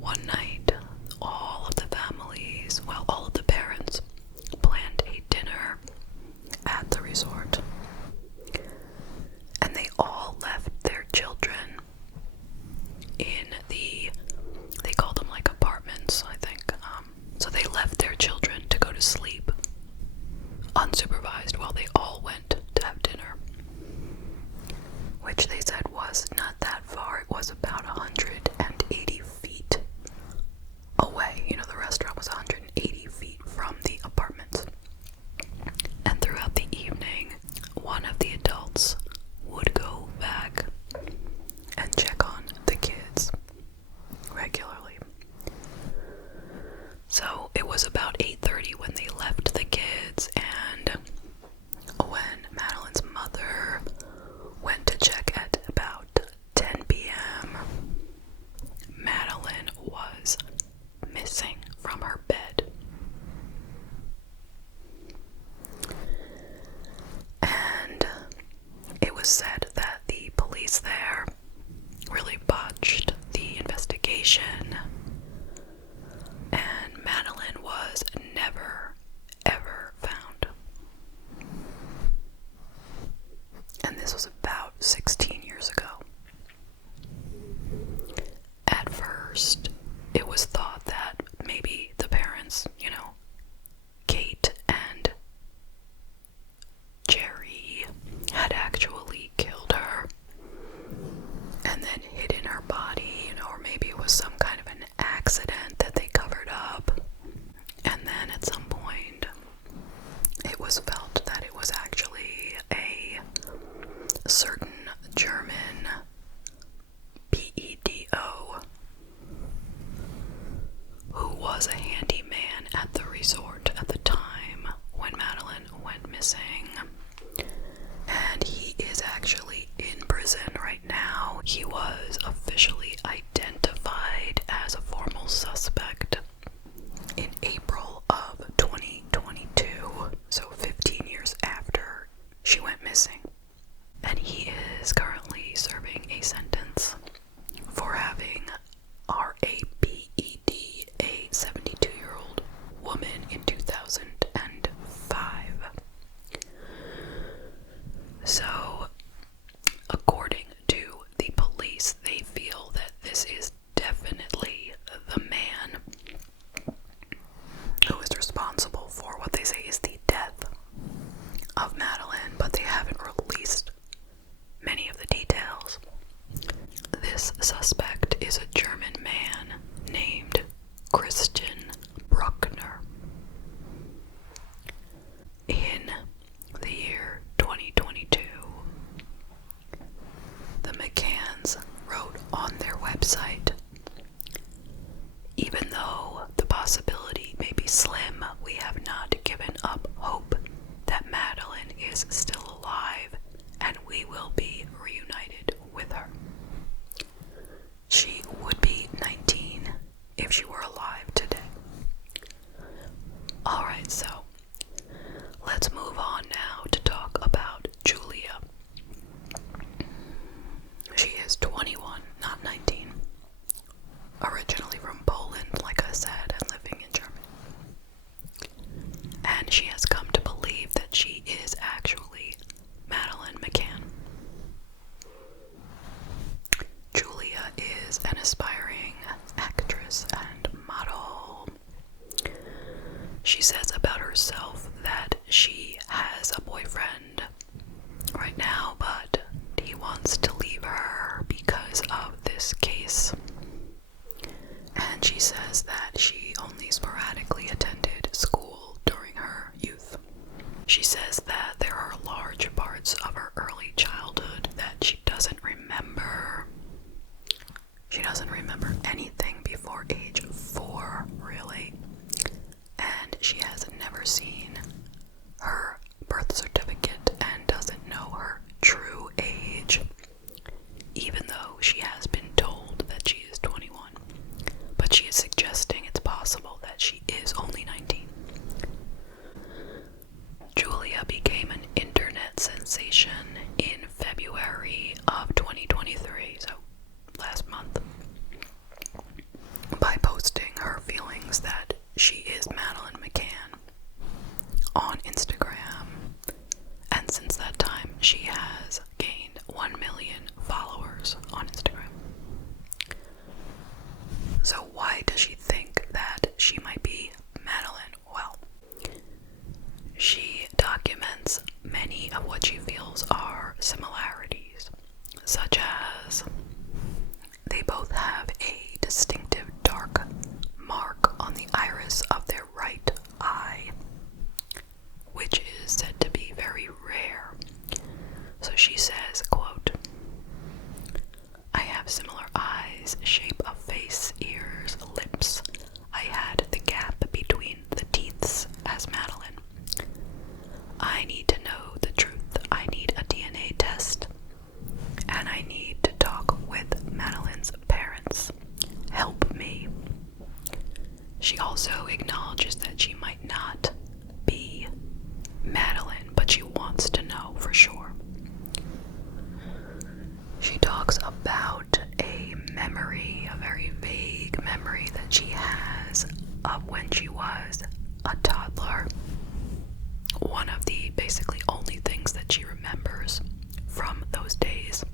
one night, all of the parents planned a dinner at the resort. And they all left their children in they called them like apartments, I think. So they left their children to go to sleep unsupervised while they all went to have dinner, which they said was not that far. It was about 180 feet away. The restaurant was 180 feet from the apartments. And throughout the evening, one of the adults would go back and check on the kids regularly. So it was about 8:30 when they left the kids, and when Madeleine's mother went to check at about 10 p.m., Madeleine was missing from her bed. And it was said that the police there really botched the investigation, and Madeleine was never, ever found. And this was about 16 years ago. At first, it was thought that maybe the parents, Kate and Jerry, had actually killed her and then hidden her body, or maybe it was some kind of an accident that they covered up. And then at some point, it was felt that it was actually a certain German PEDO who was a handyman at the resort at the time when Madeleine went missing. And he is actually in prison right now. He was officially identified as a formal suspect in April of 2022, so 15 years after she went missing. And he is currently serving a sentence for having raped a 72-year-old woman in 2005. So, according to the police, they feel that this is definitely the man who is responsible for what they say is the death of Madeleine, but they haven't released many of the details. This suspect is a German man named Christian Bruckner. In the year 2022, the McCanns wrote on their website, "Even though the possibility may be slim, we have not given up hope that Madeleine is still alive and we will be reunited with her." She would be 19 if she were alive today. Alright, so let's move on now to talk about Julia. She is 21, not 19. Originally from Poland, like I said, and living in Germany. And she has come to believe that she is actually Madeleine McCann. Julia is an aspiring actress and model. She says about herself that she has a boyfriend right now, but he wants to leave her because of this case. And she says that she only sporadically attended school during her youth. She says that there are large parts of her early childhood that she doesn't remember. She doesn't remember anything before age 4, really. And she has She also acknowledges that she might not be Madeleine, but she wants to know for sure. She talks about a memory, a very vague memory that she has of when she was a toddler. One of the basically only things that she remembers from those days.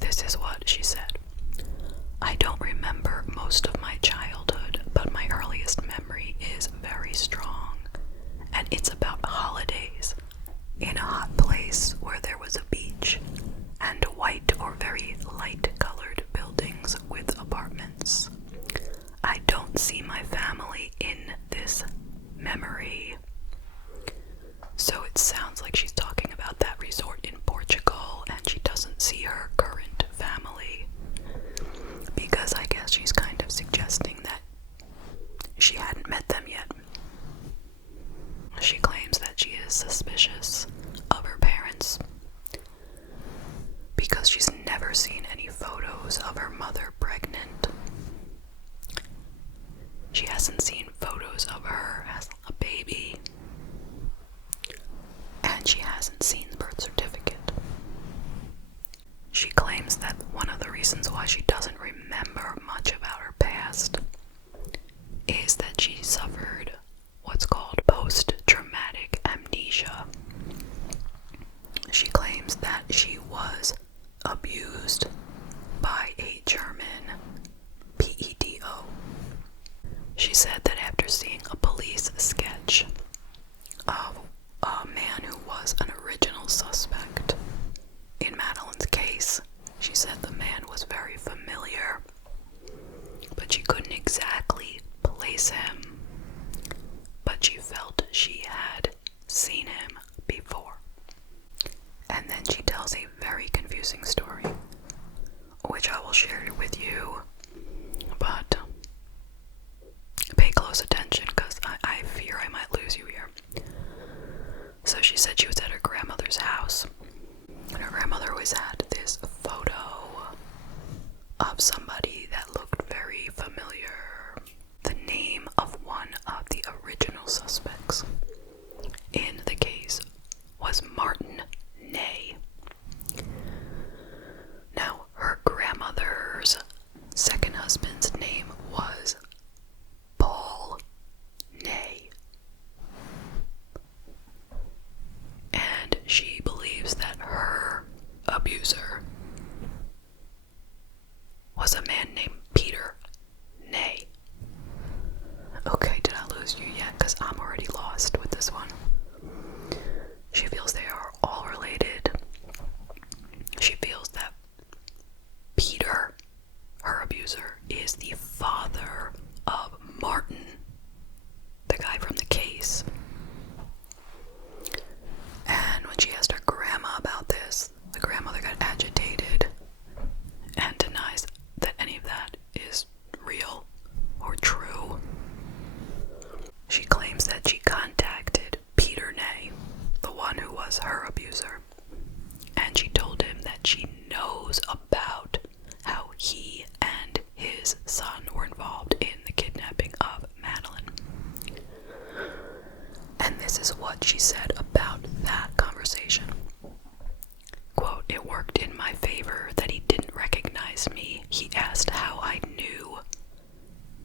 This is what she said. I don't remember most of my childhood, but my earliest memory is very strong, and it's about holidays in a hot place where there was a beach and white or very light colored buildings with apartments. I don't see my family in this memory. So it sounds like she's talking about that resort in Portugal, and she doesn't see her current family, because I guess she's kind of suggesting that she hadn't met them yet. She claims that she is suspicious of her parents because she's never seen any photos of her mother pregnant. She hasn't seen photos of her as a baby, and she hasn't seen the birth certificate. She claims that one of the reasons why she doesn't remember much about her past is that she suffered what's called post-traumatic amnesia. She claims that she was abused by a German PEDO. She said that after seeing a police sketch of a man who was an original suspect in Madeleine's case, she said the man was very familiar, but she couldn't exactly place him, but she felt she had seen him before. And then she tells a very confusing story, which I will share with you, but pay close attention because I fear I might lose you here. So she said she was at her grandmother's house, and her grandmother always had this photo of somebody that looked very familiar. The name of one of the original suspects in the case was Martin Ney. Now, her grandmother's second husband's name was Paul Ney. And she believes that her abuser was a man named Peter Ney. Okay, did I lose you yet? Because I'm already lost with this one. She feels they are all related. She feels that Peter, her abuser, is the father of Martin, the guy from the case. And when she asked her grandma about this, the grandmother got agitated and denies that any of that is real or true. She claims that she contacted Peter Ney, the one who was her abuser, and she told him that she knows about how he and his son were involved in the kidnapping of Madeleine. And this is what she said about that conversation. Quote, "It worked in my favor that he didn't recognize me. He asked how I knew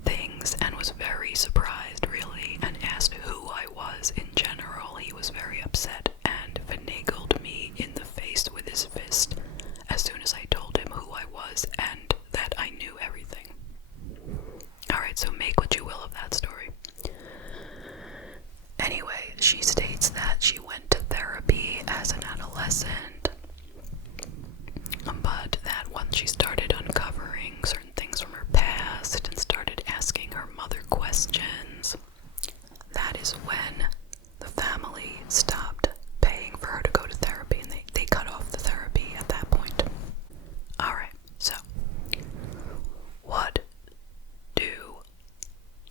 things and was very surprised, really, and asked who I was in general. He was very upset and finagled me in the face with his fist as soon as I told him who I was and that I knew everything." Alright, so make what you will of that story. Anyway, she states that she went to therapy as an adolescent, but that once she started uncovering certain things from her past and started asking her mother questions, that is when the family stopped paying for her to go to therapy, and they cut off the therapy at that point. Alright, so what do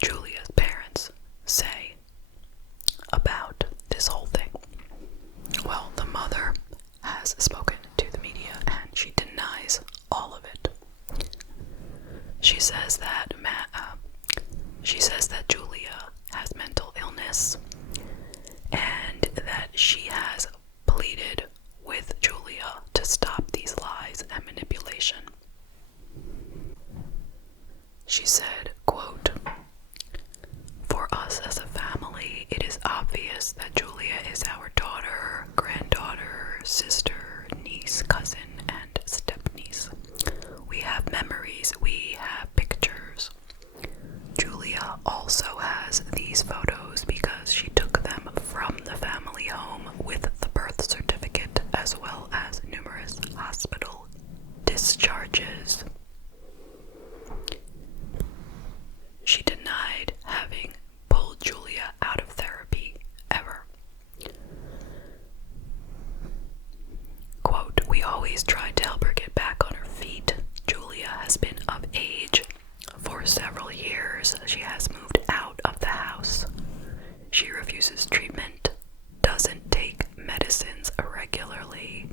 Julia's parents say about this whole thing? Well, the mother has spoken to the media and she denies all of it. She says that Julia witness, and that she has pleaded with Julia to stop these lies and manipulation. She said, quote, "For us as a family, it is obvious that Julia is our daughter, granddaughter, sister, niece, cousin, and stepniece. We have memories, we have pictures. Julia also has these photos because she took them from the family home with the birth certificate, as well as numerous hospital discharges." She denied having pulled Julia out of therapy ever. Quote, "We always tried to help her get back on her feet. Julia has been of age for several years. She has moved out of the house. She refuses treatment, doesn't take medicines regularly.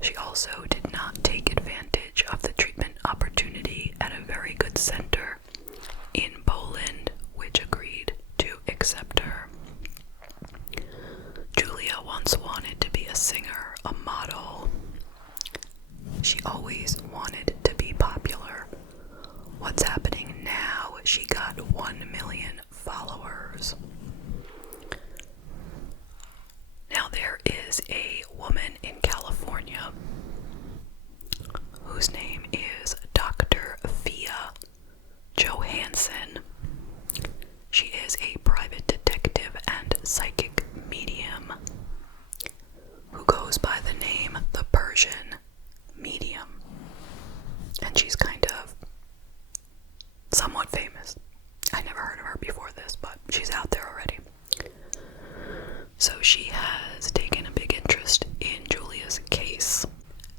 She also did not take advantage of the treatment opportunity at a very good center in Poland, which agreed to accept her. Julia once wanted to be a singer, a model. She always wanted to be popular. What's happening now? She got 1 million followers." Now there is a woman in California whose name is Dr. Fia Johansson. She is a private detective and psychic medium who goes by the name the Persian Medium. And she's kind of somewhat famous. I never heard of her before this, but she's out there already. So she has taken a big interest in Julia's case,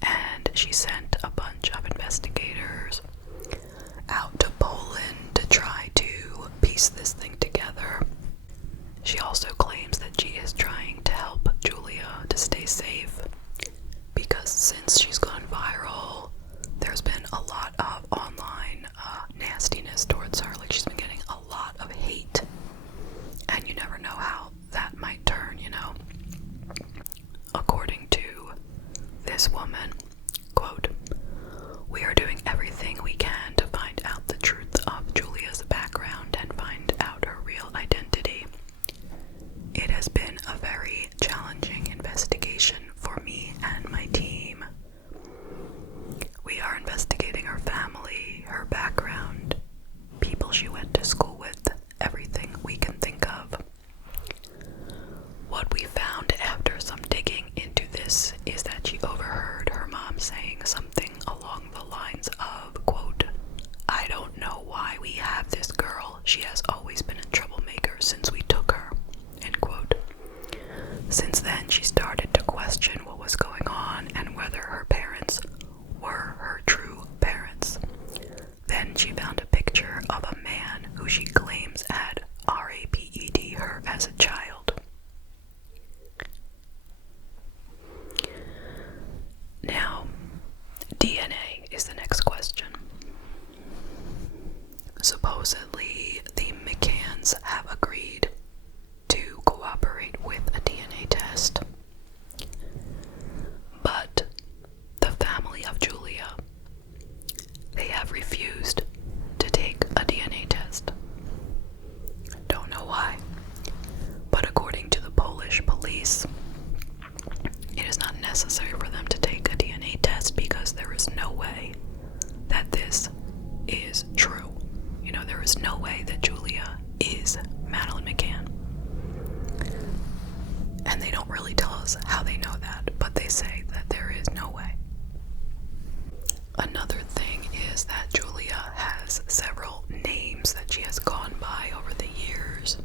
and she sent a bunch of investigators out to Poland to try to piece this thing together. She also claims that she is trying to help Julia to stay safe, because since she's gone viral, there's been a lot of online nastiness towards her. Like, she's been getting a lot of hate, and you never know how that might turn, you know. According to this woman, quote, "We are doing everything we can to find out the truth of Julia's background and find out her real identity. It has been a very challenging investigation for me and my team. We are investigating her family, her background, people she went to school with, everything we can think of. What we found after some digging into this is that she overheard her mom saying something along the lines of, quote, 'I don't know why we have this girl. She has always been a troublemaker since we took her,' end quote. Since then, she started to question what was going on and whether her parents were her true parents. Then she found a picture of a man who she claims had raped her as a child." Now, DNA is the next question. Supposedly, the McCanns have agreed to cooperate with a DNA test, but the family of Julia, they have refused to take a DNA test. Don't know why, but according to the Polish police, it is not necessary for them to take a DNA test because there is no way that this is true. You know, there is no way that Julia is Madeleine McCann. And they don't really tell us how they know that, but they say that there is no way. Another thing is that Julia has several names that she has gone by over the years.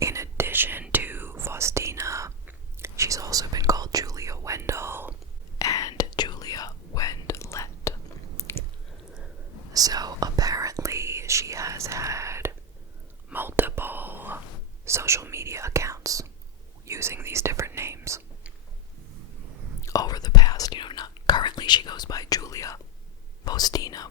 In addition to Faustina, she's also been called Julia Wendell and Julia Wendlet. So apparently she has had multiple social media accounts using these different names over the past, not currently. She goes by Julia Faustina,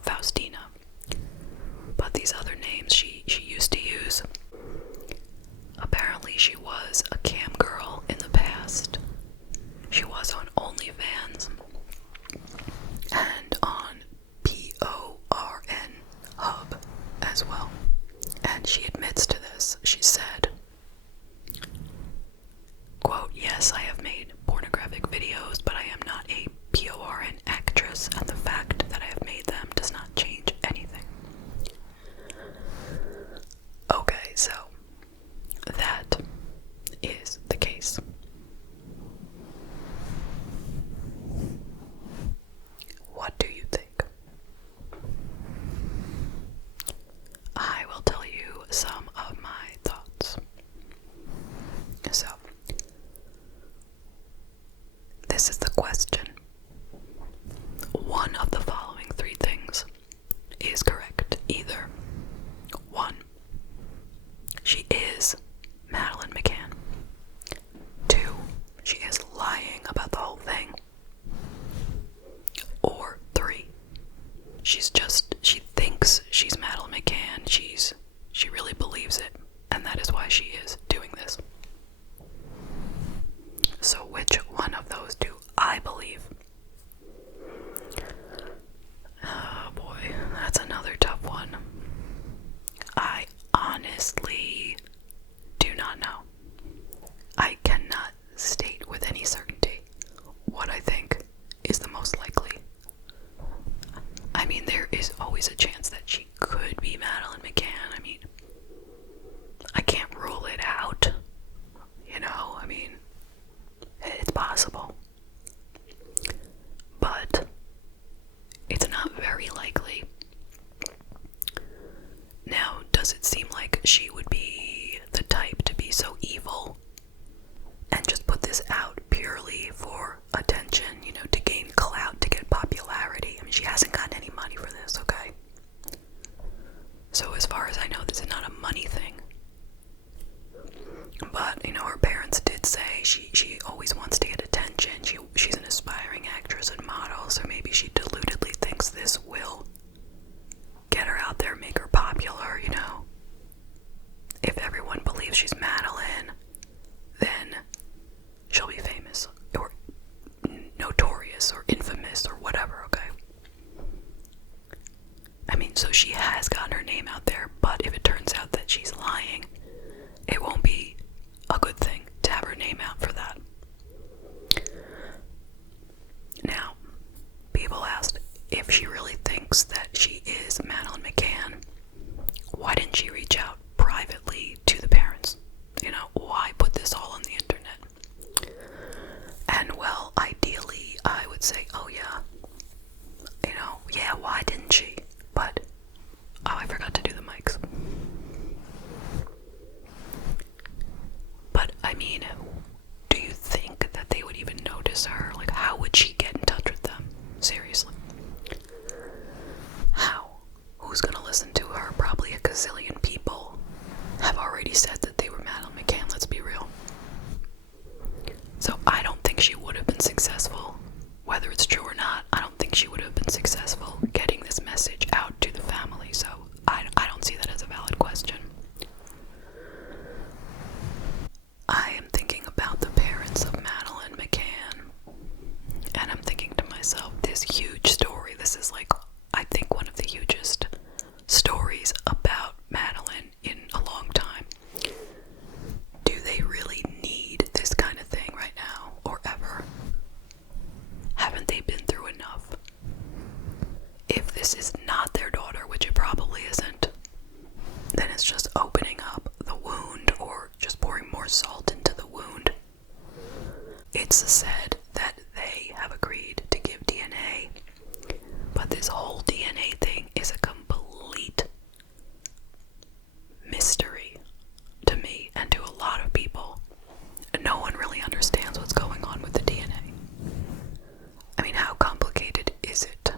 Madeleine McCann. She really believes it, and that is why she is doing this. So which one of those do I believe? Oh boy, that's another tough one. I honestly do not know. I cannot state with any certainty what I think is the most likely. I mean, there is always a chance that she could be Madeleine McCann. I mean, I can't rule it out. You know, I mean, it's possible. But it's not very likely. Now, does it seem like she would be the type to be so evil and just put this out purely for attention, you know, to gain clout, to get popularity? I mean, she hasn't gotten any money for this, okay? So as far as I know, this is not a money thing. But, you know, her parents did say she always wants to get attention. She's an aspiring actress and model, so maybe she deludedly thinks this will get her out there, make her popular, you know. If everyone believes she's Madeleine, then she'll be famous, or notorious, or infamous, or whatever, okay? I mean, so she has gotten her name out there, but if it turns out that she's lying, it won't be a good thing to have her name out for that. Now, people asked if she really thinks that she is Madeleine McCann, why didn't she reach out privately to the parents? You know, why put this all on the internet? And well, ideally, I would say, oh yeah, you know, yeah, why didn't she? But, oh, I forgot to do the mics. But, I mean, do you think that they would even notice her? Like, how would she get in touch with them? Seriously. How? Who's gonna listen to her? Probably a gazillion people have already said that they were Madeleine McCann, let's be real. So I don't think she would have been successful. Whether it's true or not, I don't think she would have been successful getting this message out to the family, so I don't see that as a valid question. I am thinking about the parents of Madeleine McCann, and I'm thinking to myself, this huge story, this is like, I think one of the hugest stories about Madeleine in a long time. Do they really need this kind of thing right now, or ever? Haven't they been through enough? If this is not their daughter, which it probably isn't, then it's just opening up the wound, or just pouring more salt into the wound. It's said that they have agreed to give DNA, but this whole DNA thing is a complete mystery to me and to a lot of people. No one really understands what's going on with the DNA. I mean, how complicated is it?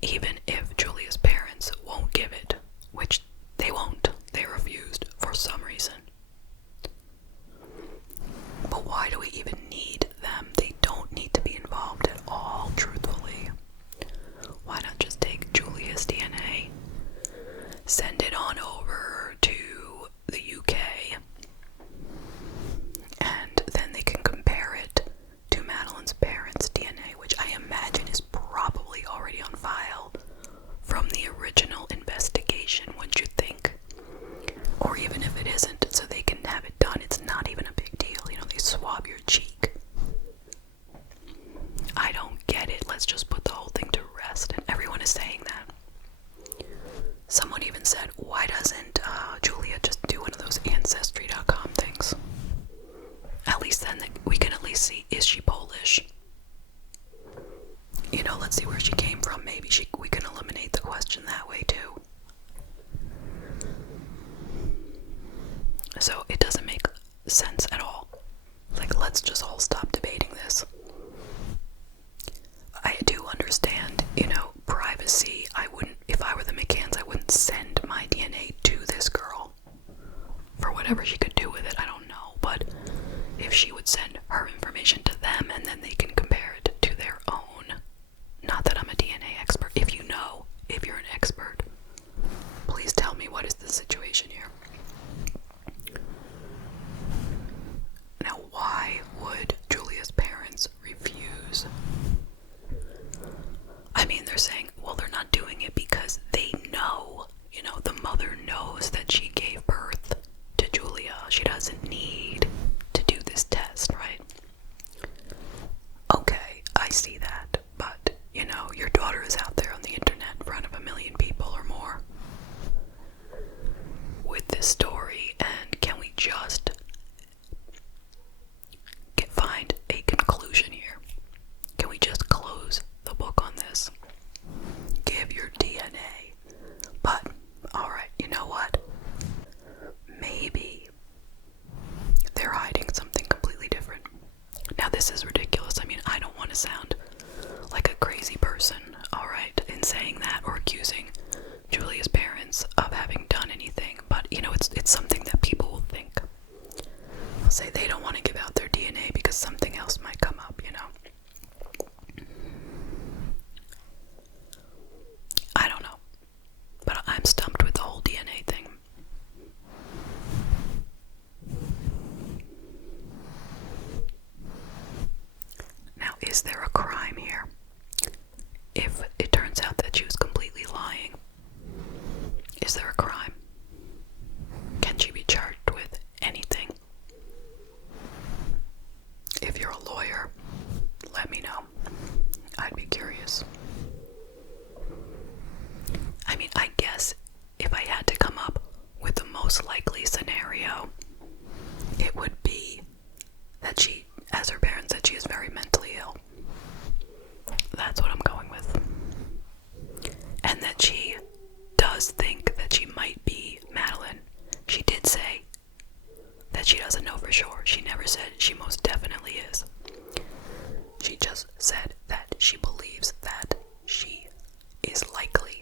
Even if Julia's parents won't give it, which they won't, they refused for some reason. But why do we even need them? They don't need to be involved at all, truthfully. Why not just take Julia's DNA, send it on over to the UK, and then they can compare it to Madeleine's parents' DNA, which I imagine is probably already on file from the original investigation, wouldn't you think? Or even if it isn't, so they can have it done. It's not even a big deal. You know, they swab your cheek. I don't get it. Let's just put the whole thing to rest. And everyone is saying that. Someone even said, why doesn't Julia just do one of those Ancestry.com things? At least then we can at least see, is she Polish? You know, let's see where she came from. Maybe we can eliminate the question that way too. So it doesn't make sense at all. Like, let's just all stop debating this. I do understand, you know, privacy. If I were the McCanns, I wouldn't send my DNA to this girl for whatever she could do with it. I don't know, but if she would send her information to them and then they can compare it to their own. Not that I'm a DNA expert. If you're an expert. Please tell me, what is the situation here? Now, why would Julia's parents refuse? I mean, they're saying, well, they're not doing it because they know, the mother knows that she gave birth to Julia. She doesn't need to do this test, right? Okay, I see that, but, your daughter is out there on the internet in front of 1 million people or more with this story, and can we just find a conclusion here? Can we just close the book on this? Give your DNA. But, alright, you know what? Maybe they're hiding something completely different. Now, this is ridiculous. I mean, I don't want to sound like a crazy person, alright, in saying that or accusing Julia's parents of having done anything, but, it's something that people will think. They'll say they don't want to give out their DNA because something else might come up, I don't know. But I'm stumped with the whole DNA thing. Now, is there a crime here? If it turns out that she was completely lying, is there a crime? Can she be charged with anything? If you're a lawyer, let me know. I'd be curious. I mean, I guess if I had to come up with the most likely scenario, it would be that she, as her parents said, she is very mentally ill. That's what I'm going with. And that she does think that she might be Madeleine. She did say that she doesn't know for sure. She never said she most definitely is. She just said that she believes that she is likely